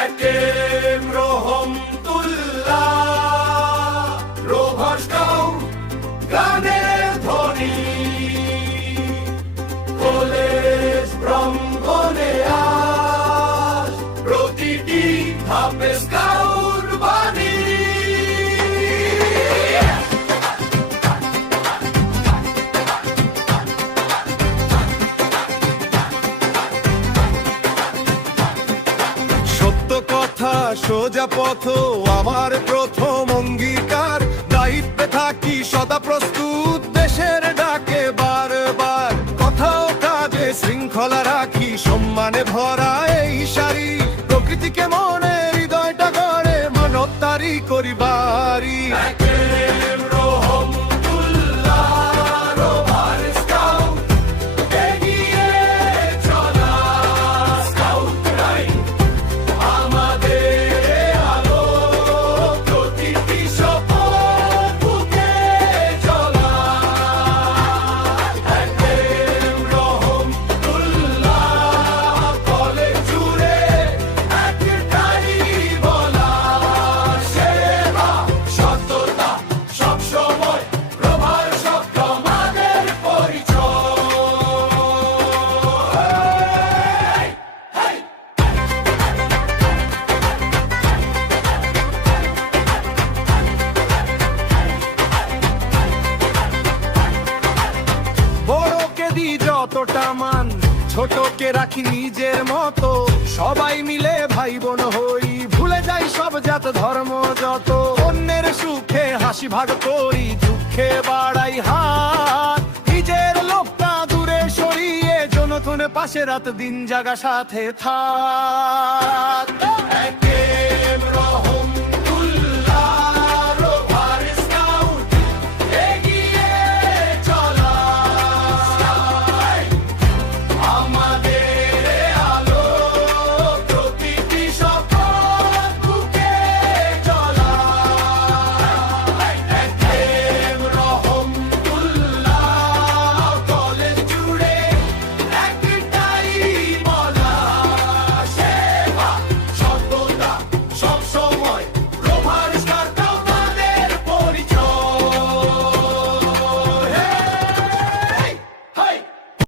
একেম রহমতুল্লাহ রোভাসকাও গানের ধ্বনি কলেজ ব্রহ্মণে আজ প্রতিটি ধাপে স্কাউট বাণী সোজা পথ আমার প্রথম অঙ্গীকার দায়িত্বে থাকি সদা প্রস্তুত দেশের ডাকে বারবার কথাও কাজে শৃঙ্খলা রাখি সম্মানে ভরা এই সারি প্রকৃতিকে মনে হৃদয়টা গড়ে মানবতারি করিবারি যতটা মান ছোটকে রাখি নিজের মতো সবাই মিলে ভাই বোন হই ভুলে যাই সব জাত ধর্ম যত অন্যের সুখে হাসি ভাগ করি দুঃখে বাড়াই হাত নিজের লোকটা দূরে সরিয়ে জনতনে পাশে রাত দিন জাগা সাথে থাক